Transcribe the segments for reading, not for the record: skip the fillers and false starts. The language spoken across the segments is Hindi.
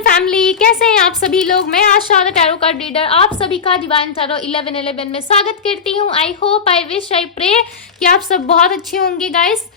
डिवाइन फैमिली, कैसे हैं आप सभी लोग। मैं आशा टैरो कार्ड रीडर आप सभी का डिवाइन टैरो 1111 में स्वागत करती हूँ। I hope, I wish, I pray कि आप सब बहुत अच्छे होंगे गाइस।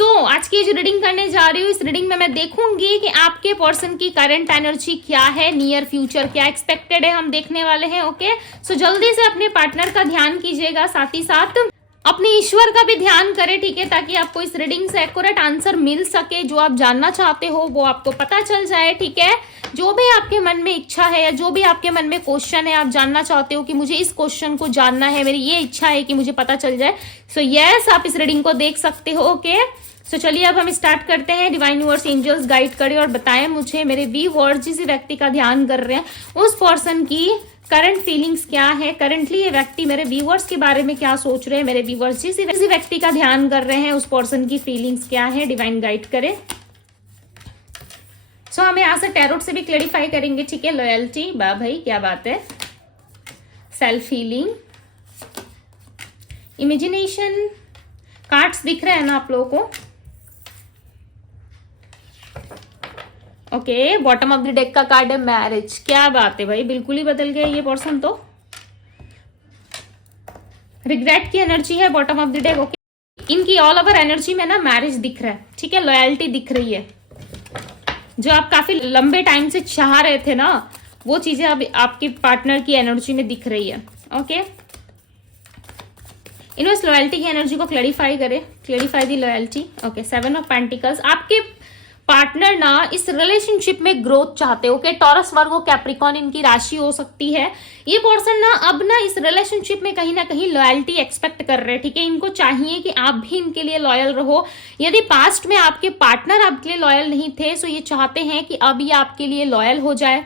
आज की जो रीडिंग करने जा रही हूँ, इस रीडिंग में मैं देखूंगी कि आपके पर्सन की करंट एनर्जी क्या है, नियर फ्यूचर क्या एक्सपेक्टेड है, हम देखने वाले हैं। ओके, जल्दी से अपने पार्टनर का ध्यान कीजिएगा, साथ ही साथ अपने ईश्वर का भी ध्यान करें, ठीक है, ताकि आपको इस रीडिंग से एक्यूरेट आंसर मिल सके। जो आप जानना चाहते हो वो आपको पता चल जाए, ठीक है। जो भी आपके मन में इच्छा है या जो भी आपके मन में क्वेश्चन है, आप जानना चाहते हो कि मुझे इस क्वेश्चन को जानना है, मेरी ये इच्छा है कि मुझे पता चल जाए, यस, आप इस रीडिंग को देख सकते हो। ओके, चलिए अब हम स्टार्ट करते हैं। डिवाइन यूनिवर्स एंजल्स गाइड करें और बताएं मुझे, मेरे व्यूअर्स जिस व्यक्ति का ध्यान कर रहे हैं उस पर्सन की करंट फीलिंग्स क्या है, करंटली ये व्यक्ति मेरे व्यूअर्स के बारे में क्या सोच रहे हैं, मेरे व्यूअर्स जिस व्यक्ति का ध्यान कर रहे हैं उस पर्सन की फीलिंग्स क्या है, डिवाइन गाइड करें। हम यहाँ से टैरोट से भी क्लेरिफाई करेंगे, ठीक है। लॉयल्टी, वाह भाई क्या बात है। सेल्फ हीलिंग, इमेजिनेशन, कार्ड्स दिख रहे हैं ना आप लोगों को। Okay, bottom of the deck का कार्ड है मैरिज, क्या बात है भाई, बिल्कुल ही बदल गया ये पर्सन। तो रिग्रेट की एनर्जी है bottom of the deck. Okay, इनकी ऑल ओवर एनर्जी में ना मैरिज दिख रहा है, ठीक है, लॉयल्टी दिख रही है। जो आप काफी लंबे टाइम से चाह रहे थे ना, वो चीजें अब आपके पार्टनर की एनर्जी में दिख रही है। ओके, इन्वेस्ट लॉयल्टी की एनर्जी को क्लैरिफाई करें, clarify the loyalty. Okay, 7 of pentacles, आपके पार्टनर ना इस रिलेशनशिप में ग्रोथ चाहते हो। ओके, टॉरस, वर्गो, कैप्रिकॉर्न इनकी राशि हो सकती है। ये पर्सन ना अब ना इस रिलेशनशिप में कहीं ना कहीं लॉयल्टी एक्सपेक्ट कर रहे हैं, ठीक है। इनको चाहिए कि आप भी इनके लिए लॉयल रहो। यदि पास्ट में आपके पार्टनर आपके लिए लॉयल नहीं थे, तो ये चाहते हैं कि अब ये आपके लिए लॉयल हो जाए,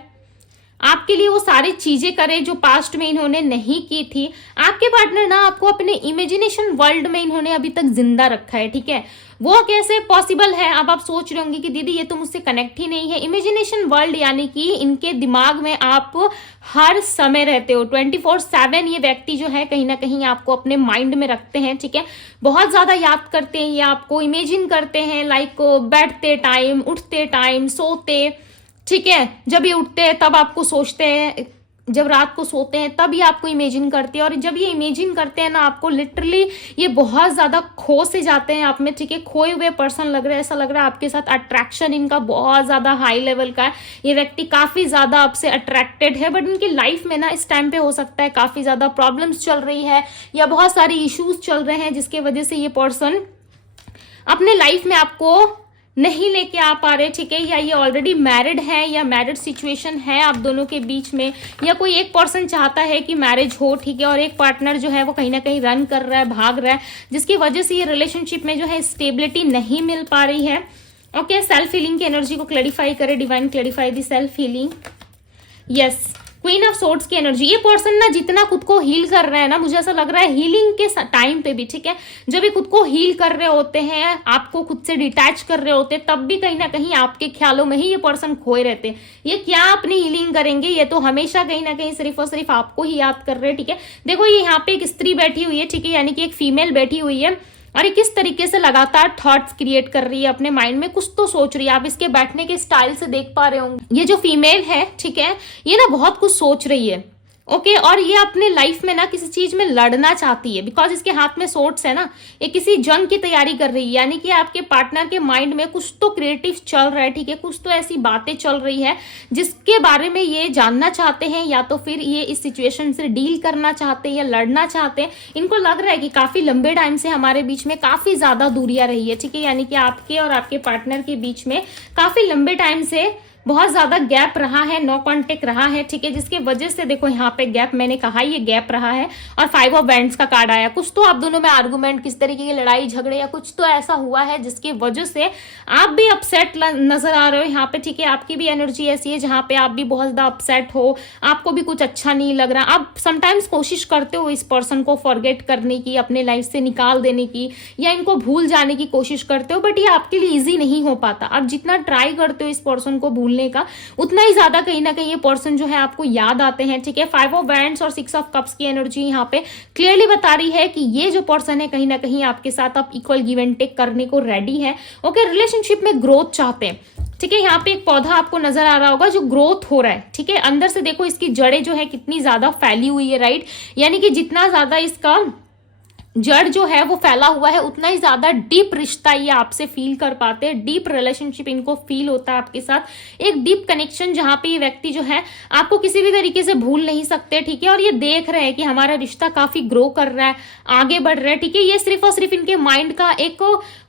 आपके लिए वो सारी चीजें करे जो पास्ट में इन्होंने नहीं की थी। आपके पार्टनर ना आपको अपने इमेजिनेशन वर्ल्ड में इन्होंने अभी तक जिंदा रखा है, ठीक है। वो कैसे पॉसिबल है, अब आप सोच रहे होंगे कि दीदी ये तो मुझसे कनेक्ट ही नहीं है। इमेजिनेशन वर्ल्ड यानी कि इनके दिमाग में आप हर समय रहते हो, 24/7 ये व्यक्ति जो है कहीं ना कहीं आपको अपने माइंड में रखते हैं, ठीक है। बहुत ज्यादा याद करते हैं, ये आपको इमेजिन करते हैं, लाइक बैठते टाइम, उठते टाइम, सोते, ठीक है। जब ये उठते हैं तब आपको सोचते हैं, जब रात को सोते हैं तब ये आपको इमेजिन करते हैं। और जब ये इमेजिन करते हैं ना, आपको लिटरली ये बहुत ज्यादा खो से जाते हैं आप में, ठीक है। खोए हुए पर्सन लग रहा है, ऐसा लग रहा है आपके साथ अट्रैक्शन इनका बहुत ज्यादा हाई लेवल का है। ये व्यक्ति काफी ज्यादा आपसे अट्रैक्टेड है, बट इनकी लाइफ में ना इस टाइम पे हो सकता है काफी ज्यादा प्रॉब्लम्स चल रही है या बहुत सारी इश्यूज चल रहे हैं, जिसके वजह से ये पर्सन अपने लाइफ में आपको नहीं लेके आ पा रहे, ठीक है। या ये ऑलरेडी मैरिड है या मैरिड सिचुएशन है आप दोनों के बीच में, या कोई एक पर्सन चाहता है कि मैरिज हो, ठीक है, और एक पार्टनर जो है वो कहीं ना कहीं रन कर रहा है, भाग रहा है, जिसकी वजह से ये रिलेशनशिप में जो है स्टेबिलिटी नहीं मिल पा रही है। ओके, सेल्फ हीलिंग की एनर्जी को क्लैरिफाई करे, divine clarify the self healing. Yes, queen of swords की एनर्जी, ये पर्सन ना जितना खुद को हील कर रहा है ना, मुझे ऐसा लग रहा है हीलिंग के टाइम पे भी, ठीक है, जब ये खुद को हील कर रहे होते हैं, आपको खुद से डिटैच कर रहे होते हैं, तब भी कहीं ना कहीं आपके ख्यालों में ही ये पर्सन खोए रहते हैं। ये क्या अपनी हीलिंग करेंगे, ये तो हमेशा कहीं ना कहीं सिर्फ और सिर्फ आपको ही याद कर रहे हैं, ठीक है। देखो ये यहाँ पे एक स्त्री बैठी हुई है, ठीक है, यानी कि एक फीमेल बैठी हुई है, और ये किस तरीके से लगातार थॉट्स क्रिएट कर रही है अपने माइंड में, कुछ तो सोच रही है। आप इसके बैठने के स्टाइल से देख पा रहे होंगे, ये जो फीमेल है, ठीक है, ये ना बहुत कुछ सोच रही है। ओके, और ये अपने लाइफ में ना किसी चीज में लड़ना चाहती है, बिकॉज इसके हाथ में सोर्ड्स है ना, ये किसी जंग की तैयारी कर रही है। यानी कि आपके पार्टनर के माइंड में कुछ तो क्रिएटिव चल रहा है, ठीक है, कुछ तो ऐसी बातें चल रही है जिसके बारे में ये जानना चाहते हैं, या तो फिर ये इस सिचुएशन से डील करना चाहते हैं या लड़ना चाहते हैं। इनको लग रहा है कि काफी लंबे टाइम से हमारे बीच में काफी ज्यादा दूरियां रही है, ठीक है, यानी कि आपके और आपके पार्टनर के बीच में काफी लंबे टाइम से बहुत ज्यादा गैप रहा है, नो कांटेक्ट रहा है, ठीक है, जिसके वजह से देखो यहाँ पे गैप, मैंने कहा ये गैप रहा है। और 5 ऑफ वैंड्स का कार्ड आया, कुछ तो आप दोनों में आर्गुमेंट, किस तरीके की लड़ाई झगड़े या कुछ तो ऐसा हुआ है जिसकी वजह से आप भी अपसेट नजर आ रहे हो यहाँ पे, ठीक है। आपकी भी एनर्जी ऐसी है जहाँ पे आप भी बहुत ज्यादा अपसेट हो, आपको भी कुछ अच्छा नहीं लग रहा। आप समटाइम्स कोशिश करते हो इस पर्सन को फॉरगेट करने की, अपने लाइफ से निकाल देने की, या इनको भूल जाने की कोशिश करते हो, बट ये आपके लिए ईजी नहीं हो पाता। आप जितना ट्राई करते हो इस पर्सन को भूलने का, उतना ही ज्यादा कहीं ना कहीं ये पर्सन जो है आपको याद आते हैं, ठीक है। 5 ऑफ वैंड्स और 6 ऑफ कप्स की एनर्जी यहाँ पे क्लियरली बता रही है कि ये जो पर्सन है कहीं ना कहीं आपके साथ अब इक्वल गिव एंड टेक करने को रेडी है। ओके, रिलेशनशिप में ग्रोथ चाहते हैं, ठीक है। यहाँ पे एक पौधा आपको नजर आ रहा होगा जो ग्रोथ हो रहा है, ठीक है। अंदर से देखो इसकी जड़ें जो है कितनी ज्यादा फैली हुई है, राइट। यानी कि जितना ज्यादा इसका जड़ जो है वो फैला हुआ है उतना ही ज्यादा डीप रिश्ता ये आपसे फील कर पाते हैं, डीप रिलेशनशिप इनको फील होता है आपके साथ, एक डीप कनेक्शन जहां पे ये व्यक्ति जो है आपको किसी भी तरीके से भूल नहीं सकते, ठीक है। और ये देख रहे हैं कि हमारा रिश्ता काफी ग्रो कर रहा है, आगे बढ़ रहा है, ठीक है। ये सिर्फ और सिर्फ इनके माइंड का एक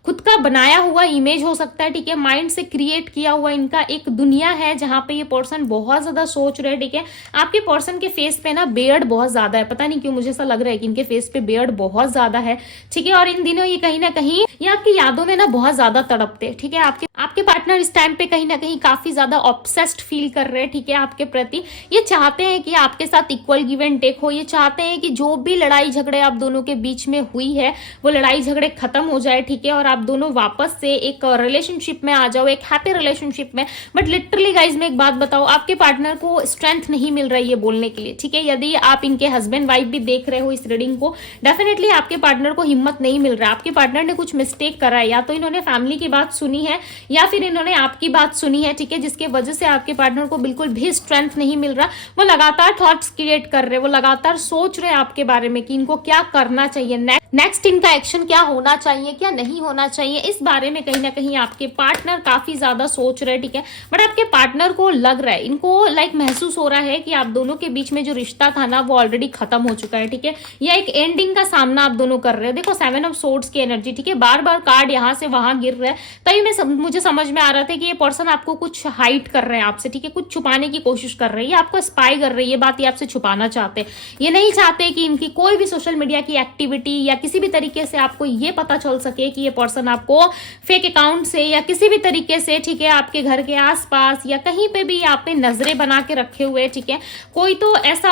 खुद का बनाया हुआ इमेज हो सकता है, ठीक है। माइंड से क्रिएट किया हुआ इनका एक दुनिया है जहां पे ये पर्सन बहुत ज्यादा सोच रहे हैं, ठीक है। आपके पर्सन के फेस पे ना बियर्ड बहुत ज्यादा है, पता नहीं क्यों मुझे ऐसा लग रहा है कि इनके फेस पे बियर्ड बहुत ज्यादा है, ठीक है। और इन दिनों ये कहीं ना कहीं ये आपकी यादों में ना बहुत ज्यादा तड़पते हैं, ठीक है। आपके पार्टनर इस टाइम पे कहीं ना कहीं काफी ज्यादा ऑब्सेस्ड फील कर रहे हैं, ठीक है, आपके प्रति। ये चाहते हैं कि आपके साथ इक्वल गिव एंड टेक हो, ये चाहते हैं कि जो भी लड़ाई झगड़े आप दोनों के बीच में हुई है वो लड़ाई झगड़े खत्म हो जाए, ठीक है। और आप दोनों वापस से एक रिलेशनशिप में आ जाओ, एक हैप्पी रिलेशनशिप में। बट लिटरली गाइज मैं एक बात बताओ, आपके पार्टनर को स्ट्रेंथ नहीं मिल रही है बोलने के लिए, ठीक है। यदि आप इनके हस्बैंड वाइफ भी देख रहे हो इस रीडिंग को, डेफिनेटली आपके पार्टनर को हिम्मत नहीं मिल रहा है। आपके पार्टनर ने कुछ मिस्टेक करा है, या तो इन्होंने फैमिली की बात सुनी है या फिर इन्होंने आपकी बात सुनी है, ठीक है, जिसके वजह से आपके पार्टनर को बिल्कुल भी स्ट्रेंथ नहीं मिल रहा। वो लगातार थॉट्स क्रिएट कर रहे हैं, वो लगातार सोच रहे हैं आपके बारे में कि इनको क्या करना चाहिए, नेक्स्ट इनका एक्शन क्या होना चाहिए, क्या नहीं होना चाहिए, इस बारे में कहीं ना कहीं आपके पार्टनर काफी ज्यादा सोच रहे हैं, ठीक है। बट आपके पार्टनर को लग रहा है, इनको महसूस हो रहा है कि आप दोनों के बीच में जो रिश्ता था ना वो ऑलरेडी खत्म हो चुका है, ठीक है। या एक एंडिंग का सामना आप दोनों कर रहे हो। देखो 7 ऑफ सोर्ड्स की एनर्जी, ठीक है, बार बार कार्ड यहाँ से वहां गिर रहा है, तभी मुझे समझ में आ रहा था कि ये पर्सन आपको कुछ हाइड कर रहे हैं आपसे, ठीक है, कुछ छुपाने की कोशिश कर रहे हैं, ये आपको स्पाई कर रही है, ये बात ये आपसे छुपाना चाहते हैं। ये नहीं चाहते कि इनकी कोई भी सोशल मीडिया की एक्टिविटी या किसी भी तरीके से आपको ये पता चल सके कि ये पर्सन आपको फेक अकाउंट से या किसी भी तरीके से, ठीक है, आपके घर के आसपास या कहीं पे भी आप पे नजरें बना के रखे हुए, ठीक है। कोई तो ऐसा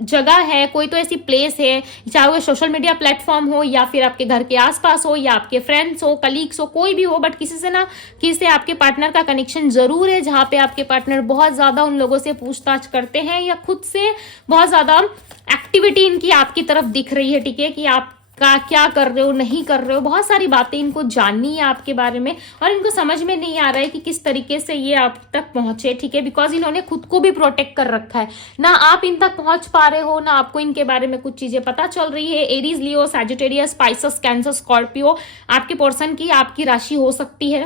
जगह है, कोई तो ऐसी प्लेस है, चाहे वो सोशल मीडिया प्लेटफॉर्म हो या फिर आपके घर के आसपास हो या आपके फ्रेंड्स हो, कलीग्स हो, कोई भी हो, बट किसी से ना किसी से आपके पार्टनर का कनेक्शन जरूर है जहां पे आपके पार्टनर बहुत ज्यादा उन लोगों से पूछताछ करते हैं या खुद से बहुत ज्यादा एक्टिविटी इनकी आपकी तरफ दिख रही है, ठीक है, कि आप क्या कर रहे हो, नहीं कर रहे हो। बहुत सारी बातें इनको जाननी है आपके बारे में और इनको समझ में नहीं आ रहा है कि किस तरीके से ये आप तक पहुंचे, ठीक है, बिकॉज इन्होंने खुद को भी प्रोटेक्ट कर रखा है। ना आप इन तक पहुंच पा रहे हो, ना आपको इनके बारे में कुछ चीजें पता चल रही है। Aries, Leo, Sagittarius, Pisces, Cancer, Scorpio आपके पर्सन की आपकी राशि हो सकती है।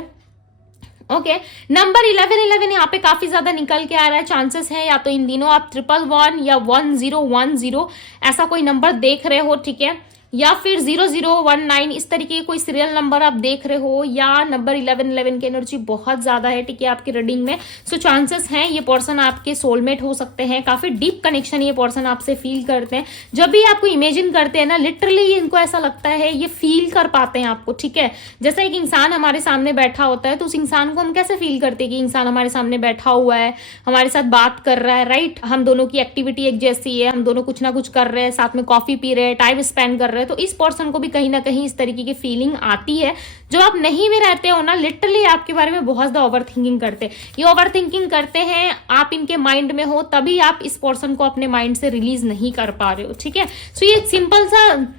ओके, नंबर 11 यहाँ पे काफी ज्यादा निकल के आ रहा है। चांसेस है या तो इन दिनों आप 111 या 1010 ऐसा कोई नंबर देख रहे हो, ठीक है, या फिर 0019 इस तरीके के कोई सीरियल नंबर आप देख रहे हो, या नंबर 11 की एनर्जी बहुत ज्यादा है, ठीक है, आपकी रीडिंग में। सो चांसेस हैं ये पर्सन आपके सोलमेट हो सकते हैं। काफी डीप कनेक्शन ये पर्सन आपसे फील करते हैं। जब भी आपको इमेजिन करते हैं ना, लिटरली इनको ऐसा लगता है, ये फील कर पाते हैं आपको, ठीक है। जैसे एक इंसान हमारे सामने बैठा होता है तो उस इंसान को हम कैसे फील करते हैं कि इंसान हमारे सामने बैठा हुआ है, हमारे साथ बात कर रहा है, राइट। हम दोनों की एक्टिविटी एक जैसी है, हम दोनों कुछ ना कुछ कर रहे हैं, साथ में कॉफी पी रहे हैं, टाइम स्पेंड कर रहे हैं। तो इस पर्सन को भी कहीं ना कहीं इस तरीके की फीलिंग आती है। जो आप नहीं भी रहते हो ना, लिटरली आपके बारे में बहुत ज्यादा ओवर थिंकिंग करते हैं। ये ओवर थिंकिंग करते हैं, आप इनके माइंड में हो तभी आप इस पर्सन को अपने माइंड से रिलीज नहीं कर पा रहे हो, ठीक है। सो ये सिंपल सा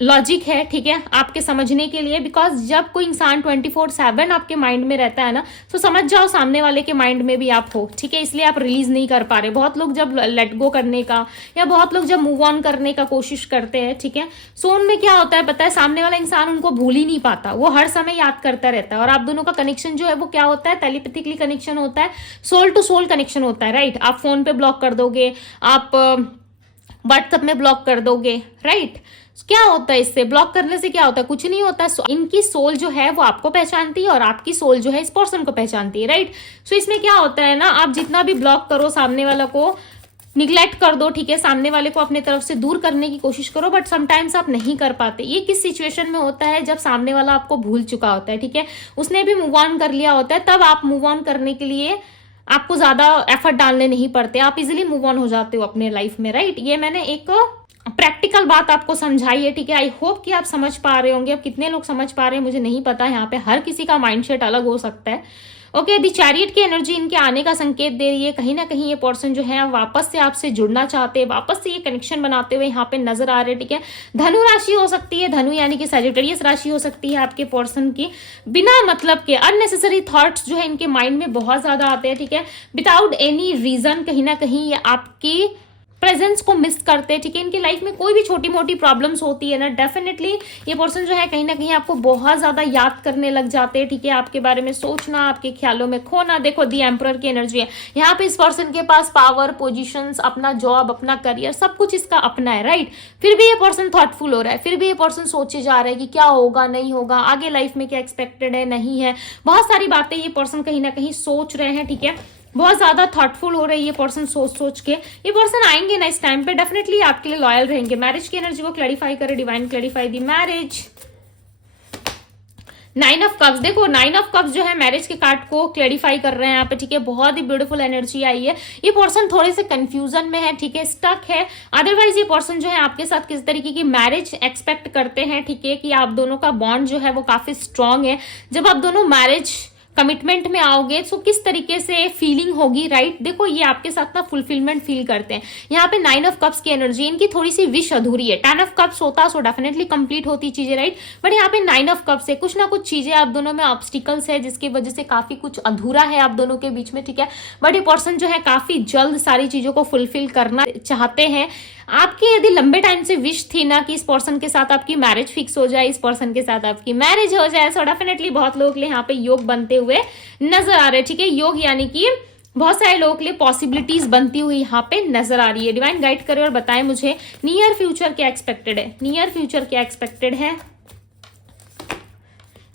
लॉजिक है, ठीक है, आपके समझने के लिए। बिकॉज जब कोई इंसान 24/7 आपके माइंड में रहता है ना, तो समझ जाओ सामने वाले के माइंड में भी आप हो, ठीक है, इसलिए आप रिलीज नहीं कर पा रहे। बहुत लोग जब लेट गो करने का या बहुत लोग जब मूव ऑन करने का कोशिश करते हैं, ठीक है, सो उनमें क्या होता है पता है, सामने वाला इंसान उनको भूल ही नहीं पाता, वो हर समय याद करता रहता है। और आप दोनों का कनेक्शन जो है वो क्या होता है, टेलीपैथिकली कनेक्शन होता है, सोल टू सोल कनेक्शन होता है, राइट। आप फोन पे ब्लॉक कर दोगे, आप व्हाट्सएप में ब्लॉक कर दोगे, राइट। क्या होता है इससे, ब्लॉक करने से क्या होता है, कुछ नहीं होता। इनकी सोल जो है वो आपको पहचानती है और आपकी सोल जो है इस पर्सन को पहचानती है, राइट। सो इसमें क्या होता है ना, आप जितना भी ब्लॉक करो, सामने वाला को निग्लेक्ट कर दो, ठीक है, सामने वाले को अपने तरफ से दूर करने की कोशिश करो, बट समटाइम्स आप नहीं कर पाते। ये किस सिचुएशन में होता है, जब सामने वाला आपको भूल चुका होता है, ठीक है, उसने भी मूव ऑन कर लिया होता है, तब आप मूव ऑन करने के लिए आपको ज्यादा एफर्ट डालने नहीं पड़ते, आप इजिली मूव ऑन हो जाते हो अपने लाइफ में, राइट। ये मैंने एक प्रैक्टिकल बात आपको समझाई है, ठीक है। आई होप कि आप समझ पा रहे होंगे। अब कितने लोग समझ पा रहे हैं मुझे नहीं पता, यहाँ पे हर किसी का माइंडसेट अलग हो सकता है। ओके, द चैरियट की एनर्जी इनके आने का संकेत दे रही है। कहीं ना कहीं ये पर्सन जो है वापस से आपसे जुड़ना चाहते हैं, वापस से ये कनेक्शन बनाते हुए यहाँ पे नजर आ रहे हैं, ठीक है। धनु राशि हो सकती है, धनु यानी कि सैजिटेरियस राशि हो सकती है आपके पर्सन की। बिना मतलब के अननेसेसरी थॉट्स जो है इनके माइंड में बहुत ज्यादा आते हैं, ठीक है। विदाउट एनी रीजन कहीं ना कहीं ये आपकी प्रेजेंस को मिस करते हैं, ठीक है। इनकी लाइफ में कोई भी छोटी मोटी प्रॉब्लम्स होती है ना, डेफिनेटली ये पर्सन जो है कहीं ना कहीं आपको बहुत ज्यादा याद करने लग जाते हैं, ठीक है। आपके बारे में सोचना, आपके ख्यालों में खोना। देखो दी एम्परर की एनर्जी है यहाँ पे। इस पर्सन के पास पावर, पोजीशंस, अपना जॉब, अपना करियर, सब कुछ इसका अपना है, राइट। फिर भी ये पर्सन थॉटफुल हो रहा है, फिर भी ये पर्सन सोचे जा रहा है कि क्या होगा, नहीं होगा, आगे लाइफ में क्या एक्सपेक्टेड है, नहीं है। बहुत सारी बातें ये पर्सन कहीं ना कहीं सोच रहे हैं, ठीक है। बहुत ज्यादा थॉटफुल हो रही है ये पर्सन, सोच सोच के। ये पर्सन आएंगे ना इस टाइम पे, डेफिनेटली आपके लिए लॉयल रहेंगे। मैरिज की एनर्जी को क्लैरिफाई करे divine, clarify the marriage. 9 of cups, देखो 9 ऑफ कप्स जो है मैरिज के कार्ड को क्लैरिफाई कर रहे हैं यहाँ पे, ठीक है। बहुत ही ब्यूटीफुल एनर्जी आई है। ये पर्सन थोड़े से कंफ्यूजन में है, ठीक है, स्टक है। अदरवाइज ये पर्सन जो है आपके साथ किस तरीके की मैरिज एक्सपेक्ट करते हैं, ठीक है, कि आप दोनों का बॉन्ड जो है वो काफी स्ट्रांग है। जब आप दोनों मैरिज कमिटमेंट में आओगे तो किस तरीके से फीलिंग होगी, राइट। देखो ये आपके साथ ना फुलफिलमेंट फील करते हैं। यहाँ पे 9 ऑफ कप्स की एनर्जी, इनकी थोड़ी सी विश अधूरी है। 10 ऑफ कप्स होता सो डेफिनेटली कंप्लीट होती चीजें, राइट। बट यहाँ पे 9 ऑफ कप्स है, कुछ ना कुछ चीजें आप दोनों में ऑब्स्टिकल्स है जिसकी वजह से काफी कुछ अधूरा है आप दोनों के बीच में, ठीक है। बट ये पर्सन जो है काफी जल्द सारी चीजों को फुलफिल करना चाहते हैं। आपकी यदि लंबे टाइम से विश थी ना कि इस पर्सन के साथ आपकी मैरिज फिक्स हो जाए, इस पर्सन के साथ आपकी मैरिज हो जाए, सो डेफिनेटली बहुत लोगों के लिए यहाँ पे योग बनते हुए नजर आ रहे हैं, ठीक है। योग यानी कि बहुत सारे लोगों के लिए पॉसिबिलिटीज बनती हुई यहाँ पे नजर आ रही है। डिवाइन गाइड करे और बताएं मुझे नियर फ्यूचर क्या एक्सपेक्टेड है, नियर फ्यूचर क्या एक्सपेक्टेड है।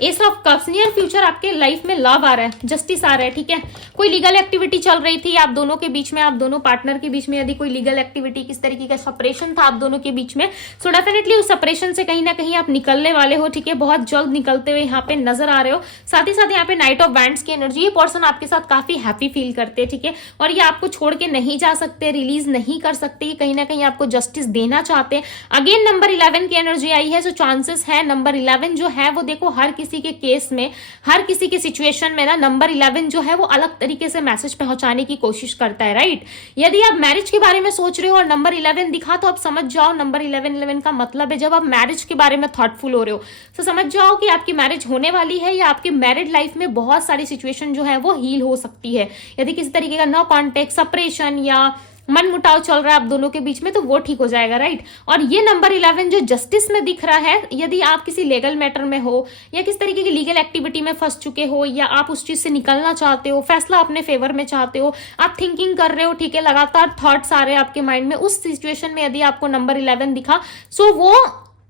S of cups, near future आपके लाइफ में लव आ रहा है, जस्टिस आ रहा है, ठीक है। कोई लीगल एक्टिविटी चल रही थी आप दोनों के बीच में, आप दोनों पार्टनर के बीच में, यदि कोई लीगल एक्टिविटी, किस तरीके का सेपरेशन था आप दोनों के बीच में, सो डेफिनेटली उस सेपरेशन से कहीं ना कहीं आप निकलने वाले हो, ठीक है। बहुत जल्द निकलते हुए यहाँ पे नजर आ रहे हो। साथ ही साथ यहाँ पे नाइट ऑफ वैंड्स की एनर्जी, ये पर्सन आपके साथ काफी हैप्पी फील करते हैं, ठीक है। और ये आपको छोड़ के नहीं जा सकते, रिलीज नहीं कर सकते, ये कहीं ना कहीं आपको जस्टिस देना चाहते हैं। अगेन नंबर 11 की एनर्जी आई है, सो चांसेस है नंबर 11 जो है वो, देखो हर किसी के केस में, हर किसी की सिचुएशन में ना नंबर 11 जो है वो अलग तरीके से मैसेज पहुंचाने की कोशिश करता है, राइट। यदि आप मैरिज के बारे में सोच रहे हो और नंबर 11 दिखा तो आप समझ जाओ नंबर 11 का मतलब है जब आप मैरिज के बारे में थॉटफुल हो रहे हो तो समझ जाओ कि आपकी मैरिज होने वाली है, या आपकी मैरिड लाइफ में बहुत सारी सिचुएशन जो है वो हील हो सकती है। यदि किसी तरीके का नो कॉन्टेक्ट, सेपरेशन या मन मुटाव चल रहा है आप दोनों के बीच में तो वो ठीक हो जाएगा, राइट। और ये नंबर 11 जो जस्टिस में दिख रहा है, यदि आप किसी लीगल मैटर में हो या किस तरीके की लीगल एक्टिविटी में फंस चुके हो, या आप उस चीज से निकलना चाहते हो, फैसला अपने फेवर में चाहते हो, आप थिंकिंग कर रहे हो, ठीक है, लगातार थॉट्स आ रहे हैं आपके माइंड में, उस सिचुएशन में यदि आपको नंबर 11 दिखा सो वो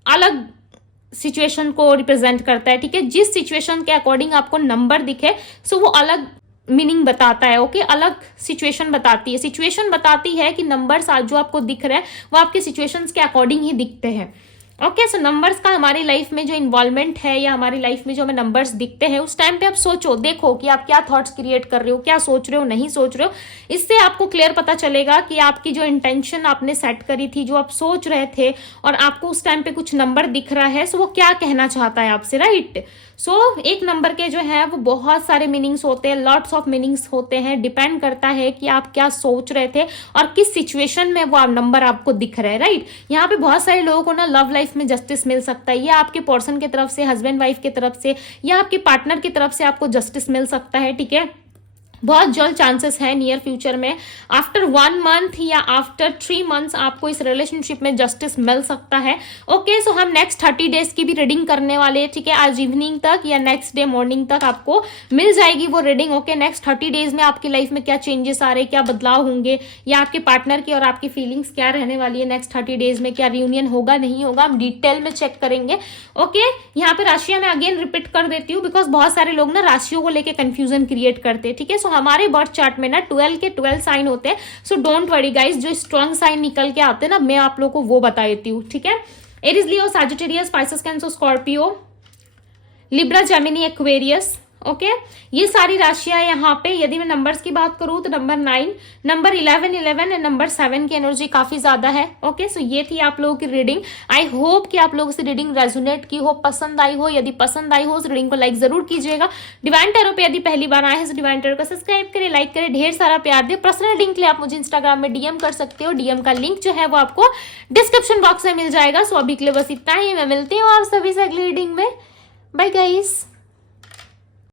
अलग सिचुएशन को रिप्रेजेंट करता है, ठीक है। जिस सिचुएशन के अकॉर्डिंग आपको नंबर दिखे सो वो अलग मीनिंग बताता है, ओके, अलग सिचुएशन बताती है। सिचुएशन बताती है कि नंबर्स आज जो आपको दिख रहे हैं वो आपके सिचुएशंस के अकॉर्डिंग ही दिखते हैं, ओके। सो नंबर्स का हमारी लाइफ में जो इन्वॉल्वमेंट है या हमारी लाइफ में जो हमें नंबर्स दिखते हैं उस टाइम पे आप सोचो, देखो कि आप क्या थॉट्स क्रिएट कर रहे हो, क्या सोच रहे हो, नहीं सोच रहे हो। इससे आपको क्लियर पता चलेगा कि आपकी जो इंटेंशन आपने सेट करी थी, जो आप सोच रहे थे और आपको उस टाइम पे कुछ नंबर दिख रहा है सो वो क्या कहना चाहता है आपसे, राइट। सो एक नंबर के जो है वो बहुत सारे मीनिंग्स होते हैं, लॉट्स ऑफ मीनिंग्स होते हैं, डिपेंड करता है कि आप क्या सोच रहे थे और किस सिचुएशन में वो नंबर आपको दिख रहा है, राइट। यहाँ पे बहुत सारे लोगों को ना लव लाइफ में जस्टिस मिल सकता है, या आपके पर्सन की तरफ से, हस्बैंड वाइफ की तरफ से, या आपके पार्टनर की तरफ से आपको जस्टिस मिल सकता है, ठीक है। बहुत जल्द चांसेस है नियर फ्यूचर में, आफ्टर 1 मंथ या आफ्टर 3 मंथ्स आपको इस रिलेशनशिप में जस्टिस मिल सकता है, ओके। सो हम नेक्स्ट 30 डेज की भी रीडिंग करने वाले हैं, ठीक है। आज इवनिंग तक या नेक्स्ट डे मॉर्निंग तक आपको मिल जाएगी वो रीडिंग, ओके। नेक्स्ट 30 डेज में आपकी लाइफ में क्या चेंजेस आ रहे हैं, क्या बदलाव होंगे, या आपके पार्टनर की और आपकी फीलिंग्स क्या रहने वाली है नेक्स्ट 30 डेज में, क्या रियूनियन होगा नहीं होगा, हम डिटेल में चेक करेंगे, ओके। यहाँ पे राशियां मैं अगेन रिपीट कर देती हूँ बिकॉज बहुत सारे लोग ना राशियों को लेकर कंफ्यूजन क्रिएट करते हैं, ठीक है। सो हमारे बर्थ चार्ट में ना 12 के 12 साइन होते हैं, सो डोंट वरी गाइस, जो स्ट्रॉन्ग साइन निकल के आते हैं ना मैं आप लोगों को वो बता देती हूँ, ठीक है। Aries, Leo, Sagittarius, Pisces, Cancer, Scorpio, Libra, Gemini, Aquarius, okay ये सारी राशियां यहाँ पे, यदि मैं नंबर्स की बात करूं तो नंबर 9, नंबर 11 एंड नंबर 7 की एनर्जी काफी ज्यादा है। ओके सो ये थी आप लोगों की रीडिंग। आई होप कि आप लोगों से रीडिंग रेजोनेट की हो, पसंद आई हो। यदि पसंद आई हो उस रीडिंग को लाइक जरूर कीजिएगा। डिवाइन टैरो पे यदि पहली बार आए हैं तो डिवाइन टैरो को सब्सक्राइब करें, लाइक करें, ढेर सारा प्यार दे। पर्सनल रीडिंग के लिए आप मुझे इंस्टाग्राम में डीएम कर सकते हो, डीएम का लिंक जो है वो आपको डिस्क्रिप्शन बॉक्स में मिल जाएगा। सो अभी के लिए बस इतना ही, मैं मिलती हूँ आप सभी से अगली रीडिंग में। Bye guys.